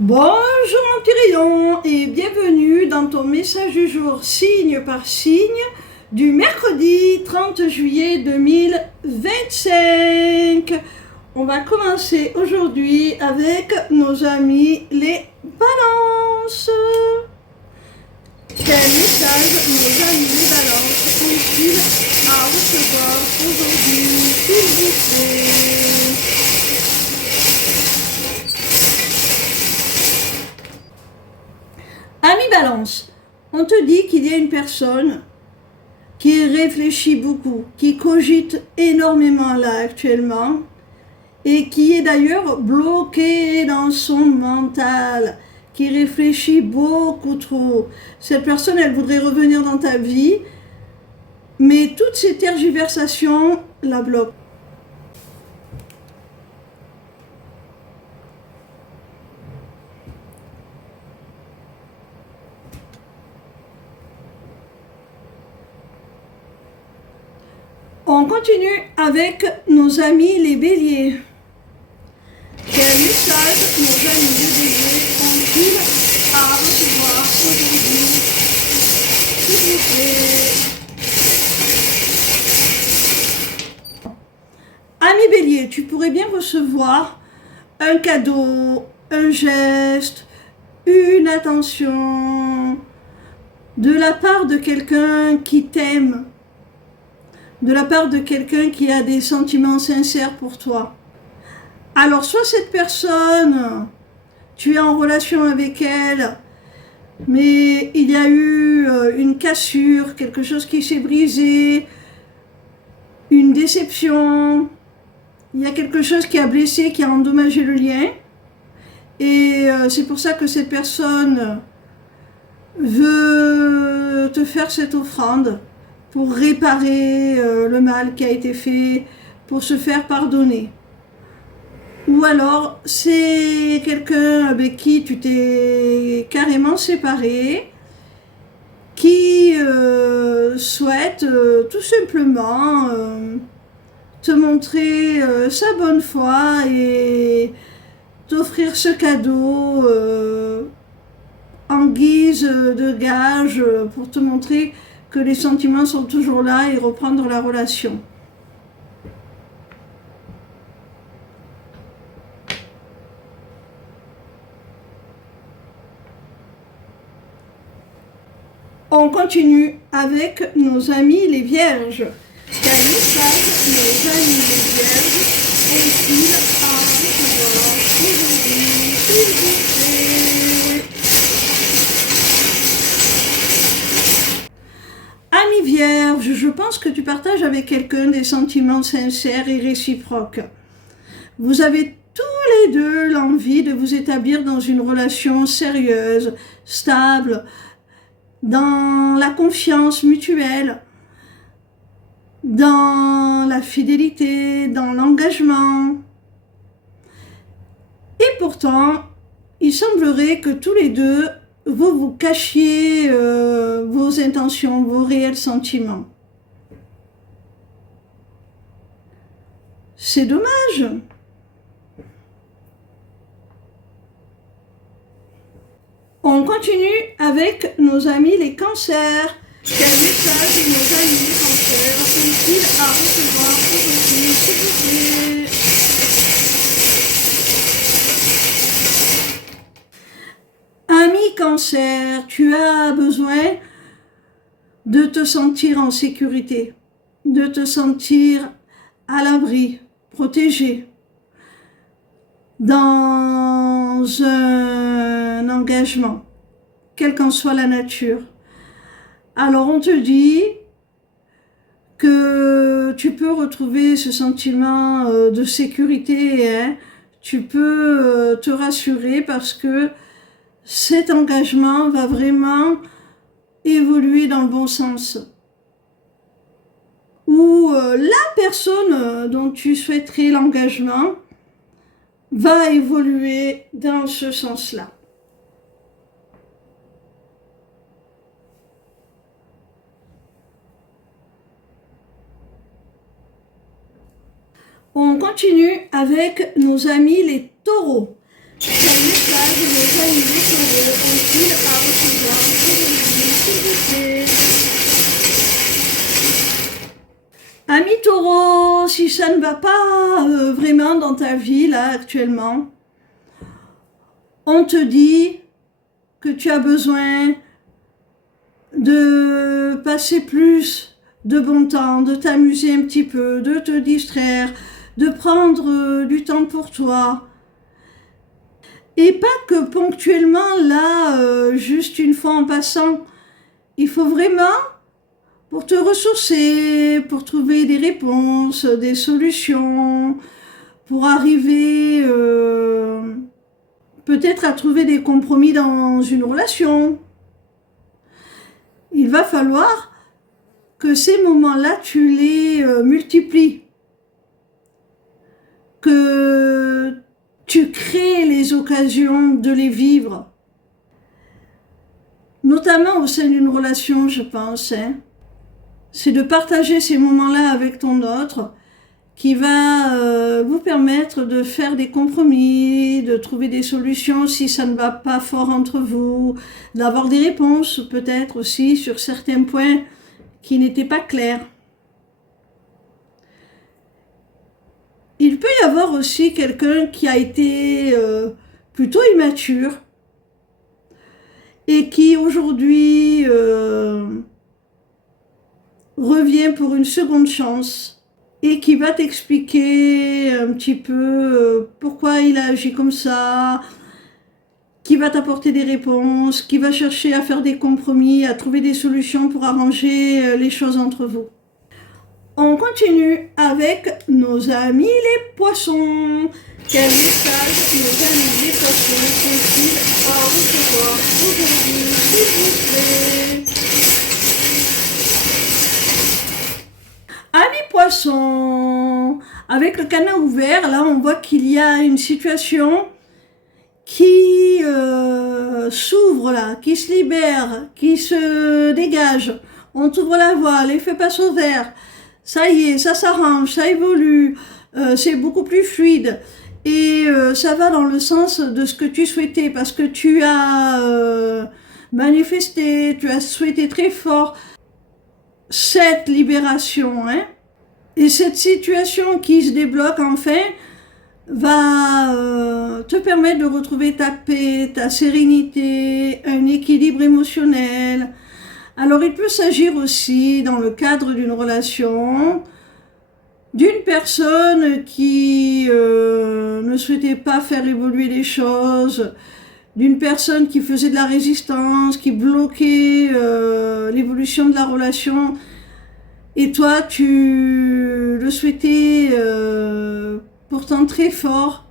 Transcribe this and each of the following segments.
Bonjour mon petit rayon et bienvenue dans ton message du jour signe par signe du mercredi 30 juillet 2025. On va commencer aujourd'hui avec nos amis les balances. Quel message nos amis les balances ont-ils à recevoir aujourd'hui, s'il vous plaît? Ami Balance, on te dit qu'il y a une personne qui réfléchit beaucoup, qui cogite énormément là actuellement et qui est d'ailleurs bloquée dans son mental, qui réfléchit beaucoup trop. Cette personne, elle voudrait revenir dans ta vie, mais toutes ces tergiversations la bloquent. On continue avec nos amis les béliers. Quel message nos amis les béliers ont-ils à recevoir aujourd'hui, s'il vous plaît? Ami bélier, tu pourrais bien recevoir un cadeau, un geste, une attention de la part de quelqu'un qui t'aime, de la part de quelqu'un qui a des sentiments sincères pour toi. Alors, soit cette personne, tu es en relation avec elle, mais il y a eu une cassure, quelque chose qui s'est brisé, une déception, il y a quelque chose qui a blessé, qui a endommagé le lien. Et c'est pour ça que cette personne veut te faire cette offrande pour réparer le mal qui a été fait, pour se faire pardonner. Ou alors, c'est quelqu'un avec qui tu t'es carrément séparé, qui souhaite tout simplement te montrer sa bonne foi et t'offrir ce cadeau en guise de gage pour te montrer que les sentiments sont toujours là et reprendre la relation. On continue avec nos amis les vierges. Quel message nos amis les vierges ont-ils à recevoir aujourd'hui, s'il vous plaît? Ami vierge, je pense que tu partages avec quelqu'un des sentiments sincères et réciproques. Vous avez tous les deux l'envie de vous établir dans une relation sérieuse, stable, dans la confiance mutuelle, dans la fidélité, dans l'engagement. Et pourtant, il semblerait que tous les deux, vous vous cachiez vos intentions, vos réels sentiments. C'est dommage. On continue avec nos amis les cancers. Quel message nos amis les cancers ont-ils à recevoir aujourd'hui, s'il vous plaît? Ami cancer, tu as besoin de te sentir en sécurité, de te sentir à l'abri, protégé, dans un engagement, quelle qu'en soit la nature. Alors on te dit que tu peux retrouver ce sentiment de sécurité, hein. Tu peux te rassurer parce que cet engagement va vraiment évoluer dans le bon sens. Ou la personne dont tu souhaiterais l'engagement va évoluer dans ce sens-là. On continue avec nos amis les taureaux. Quel message nos ont-ils à recevoir aujourd'hui, s'il vous plaît? Ami Taureau, si ça ne va pas vraiment dans ta vie là actuellement, on te dit que tu as besoin de passer plus de bon temps, de t'amuser un petit peu, de te distraire, de prendre du temps pour toi. Et pas que ponctuellement, là, juste une fois en passant. Il faut vraiment, pour te ressourcer, pour trouver des réponses, des solutions, pour arriver peut-être à trouver des compromis dans une relation. Il va falloir que ces moments-là, tu les multiplies. Que tu crées les occasions de les vivre. Notamment au sein d'une relation, je pense. C'est de partager ces moments-là avec ton autre qui va vous permettre de faire des compromis, de trouver des solutions si ça ne va pas fort entre vous, d'avoir des réponses peut-être aussi sur certains points qui n'étaient pas clairs. Il peut y avoir aussi quelqu'un qui a été plutôt immature et qui aujourd'hui revient pour une seconde chance et qui va t'expliquer un petit peu pourquoi il a agi comme ça, qui va t'apporter des réponses, qui va chercher à faire des compromis, à trouver des solutions pour arranger les choses entre vous. On continue avec nos amis les poissons. Quel message nos amis les poissons sont-ils à recevoir aujourd'hui, s'il vous plaît? Amis poissons, avec le canal ouvert, là on voit qu'il y a une situation qui s'ouvre là, qui se libère, qui se dégage. On t'ouvre la voie, l'effet passe au vert. Ça y est, ça s'arrange, ça évolue, c'est beaucoup plus fluide. Et ça va dans le sens de ce que tu souhaitais, parce que tu as manifesté, tu as souhaité très fort cette libération. Et cette situation qui se débloque enfin va te permettre de retrouver ta paix, ta sérénité, un équilibre émotionnel. Alors il peut s'agir aussi, dans le cadre d'une relation, d'une personne qui ne souhaitait pas faire évoluer les choses, d'une personne qui faisait de la résistance, qui bloquait l'évolution de la relation, et toi tu le souhaitais pourtant très fort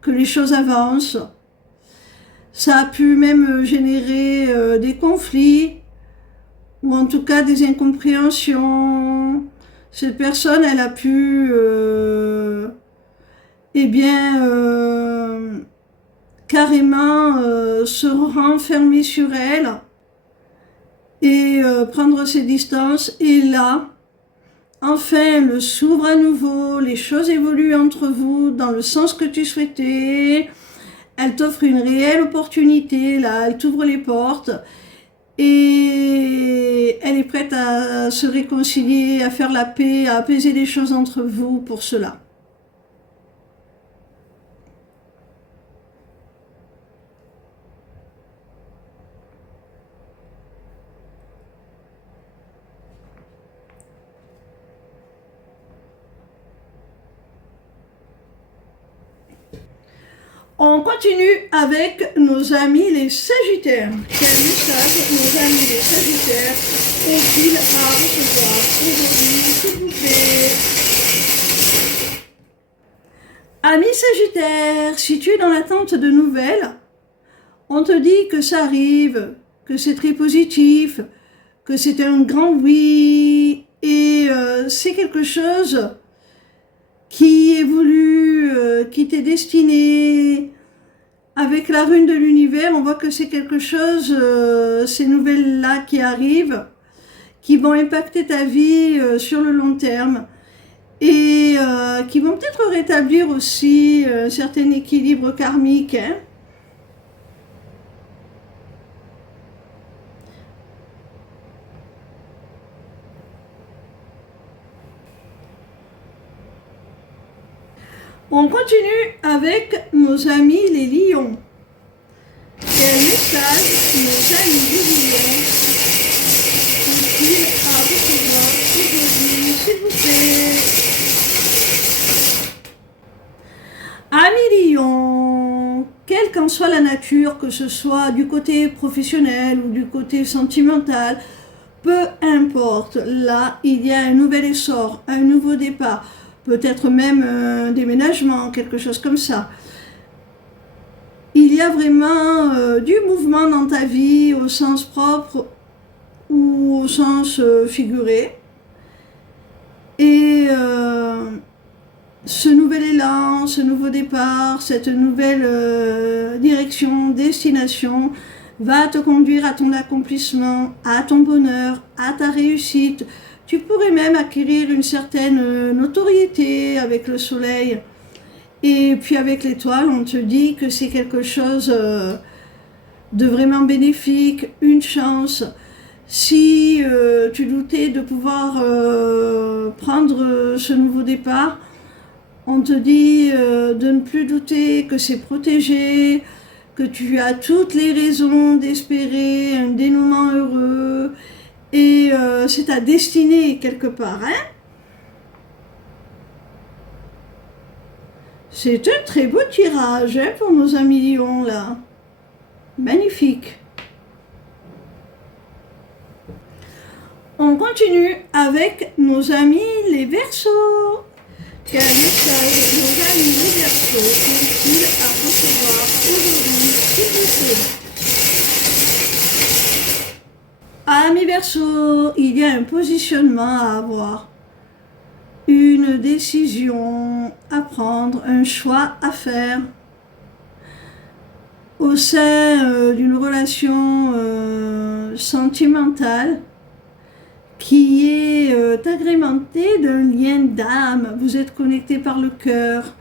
que les choses avancent. Ça a pu même générer des conflits, ou en tout cas des incompréhensions. Cette personne, elle a pu carrément se renfermer sur elle et prendre ses distances. Et là, enfin, le s'ouvre à nouveau, les choses évoluent entre vous dans le sens que tu souhaitais. Elle t'offre une réelle opportunité, là, elle t'ouvre les portes. Et elle est prête à se réconcilier, à faire la paix, à apaiser les choses entre vous pour cela. On continue avec nos amis les Sagittaires. Quel message nos amis les Sagittaires ont-ils à recevoir aujourd'hui, s'il vous plaît? Amis Sagittaires, si tu es dans l'attente de nouvelles, on te dit que ça arrive, que c'est très positif, que c'est un grand oui, et c'est quelque chose qui évolue, qui t'est destiné. Avec la rune de l'univers, on voit que c'est quelque chose, ces nouvelles-là qui arrivent, qui vont impacter ta vie sur le long terme et qui vont peut-être rétablir aussi un certain équilibre karmique. On continue avec nos amis les lions. Quel message nos amis les lions ont-ils à recevoir aujourd'hui, s'il vous plaît? Amis lions, quelle qu'en soit la nature, que ce soit du côté professionnel ou du côté sentimental, peu importe, là, il y a un nouvel essor, un nouveau départ, peut-être même un déménagement, quelque chose comme ça. Il y a vraiment du mouvement dans ta vie au sens propre ou au sens figuré. Et ce nouvel élan, ce nouveau départ, cette nouvelle direction, destination, va te conduire à ton accomplissement, à ton bonheur, à ta réussite. Tu pourrais même acquérir une certaine notoriété avec le soleil. Et puis avec l'étoile, on te dit que c'est quelque chose de vraiment bénéfique, une chance. Si tu doutais de pouvoir prendre ce nouveau départ, on te dit de ne plus douter, que c'est protégé, que tu as toutes les raisons d'espérer un dénouement heureux, et c'est ta destinée quelque part, hein? C'est un très beau tirage hein, pour nos amis lions là. Magnifique. On continue avec nos amis les Verseaux. Quel message nos amis les Verseaux ont-ils à recevoir aujourd'hui, s'il vous plaît? Amis Verseaux, il y a un positionnement à avoir, une décision à prendre, un choix à faire au sein d'une relation sentimentale qui est agrémentée d'un lien d'âme. Vous êtes connecté par le cœur,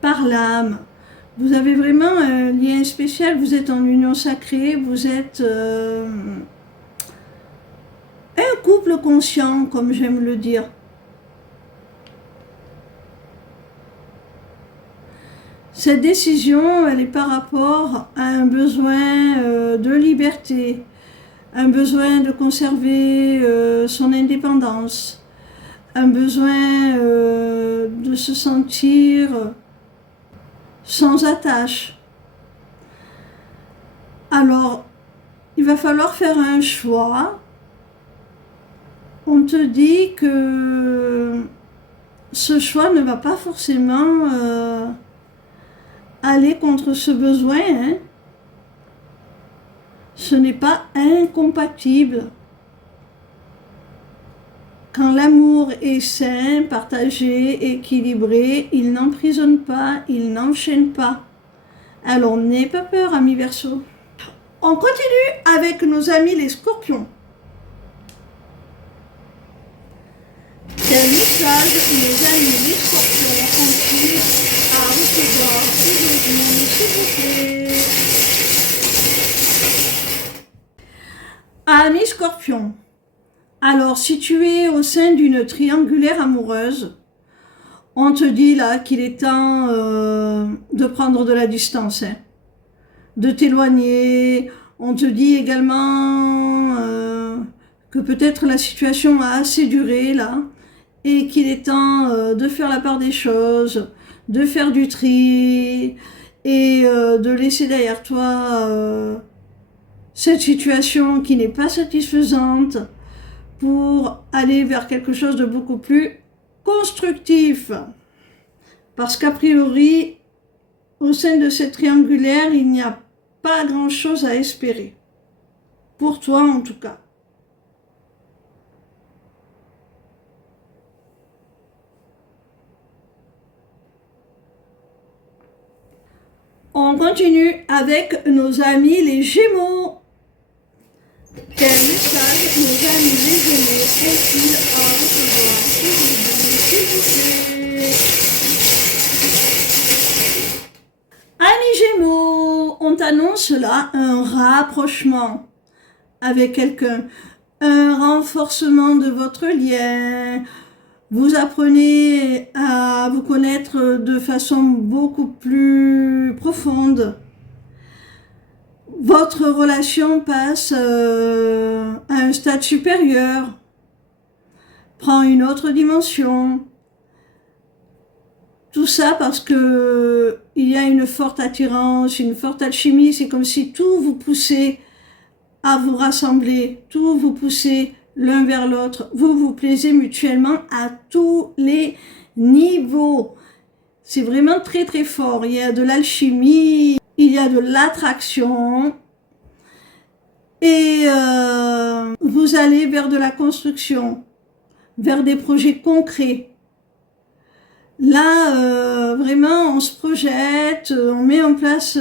par l'âme. Vous avez vraiment un lien spécial, vous êtes en union sacrée, vous êtes un couple conscient, comme j'aime le dire. Cette décision, elle est par rapport à un besoin de liberté, un besoin de conserver son indépendance, un besoin de se sentir sans attache. Alors, il va falloir faire un choix. On te dit que ce choix ne va pas forcément aller contre ce besoin, hein. Ce n'est pas incompatible. Quand l'amour est sain, partagé, équilibré, il n'emprisonne pas, il n'enchaîne pas. Alors n'aie pas peur, amis Verseaux. On continue avec nos amis les Scorpions. Quel message nos amis les Scorpions ont-ils à recevoir aujourd'hui, s'il vous plaît? Amis Scorpions, alors si tu es au sein d'une triangulaire amoureuse, on te dit là qu'il est temps de prendre de la distance, hein, de t'éloigner. On te dit également que peut-être la situation a assez duré là, et qu'il est temps de faire la part des choses, de faire du tri, et de laisser derrière toi cette situation qui n'est pas satisfaisante pour aller vers quelque chose de beaucoup plus constructif. Parce qu'a priori, au sein de cette triangulaire, il n'y a pas grand-chose à espérer. Pour toi en tout cas. On continue avec nos amis les Gémeaux. Quel message nos amis les Gémeaux ont-ils à recevoir aujourd'hui, s'il vous plaît? Amis Gémeaux, on t'annonce là un rapprochement avec quelqu'un, un renforcement de votre lien, Vous apprenez à vous connaître de façon beaucoup plus profonde. Votre relation passe à un stade supérieur, prend une autre dimension. Tout ça parce que il y a une forte attirance, une forte alchimie. C'est comme si tout vous poussait à vous rassembler, tout vous poussait l'un vers l'autre. Vous vous plaisez mutuellement à tous les niveaux. C'est vraiment très très fort. Il y a de l'alchimie, il y a de l'attraction. Et vous allez vers de la construction, vers des projets concrets. Là, vraiment, on se projette, on met en place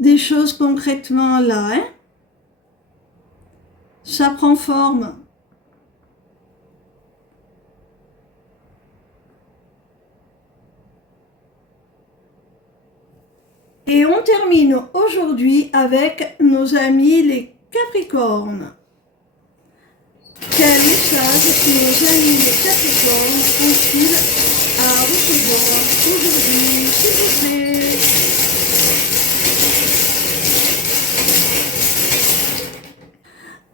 des choses concrètement là. Hein. Ça prend forme. Et on termine aujourd'hui avec nos amis les Capricornes. Quel message nos amis les Capricornes ont-ils à recevoir aujourd'hui, s'il vous plaît?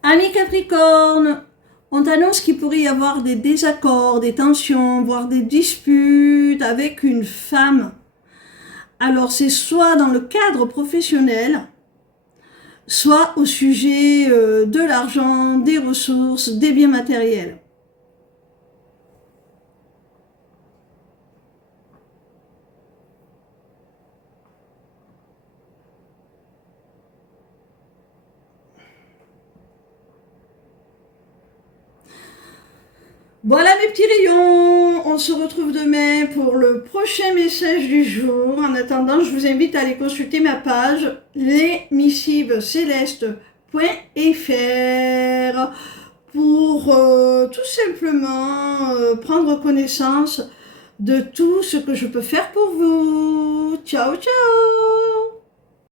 Amis Capricornes, on t'annonce qu'il pourrait y avoir des désaccords, des tensions, voire des disputes avec une femme. Alors c'est soit dans le cadre professionnel, soit au sujet de l'argent, des ressources, des biens matériels. Voilà mes petits rayons, on se retrouve demain pour le prochain message du jour. En attendant, je vous invite à aller consulter ma page lesmissivescélestes.fr pour tout simplement prendre connaissance de tout ce que je peux faire pour vous. Ciao, ciao!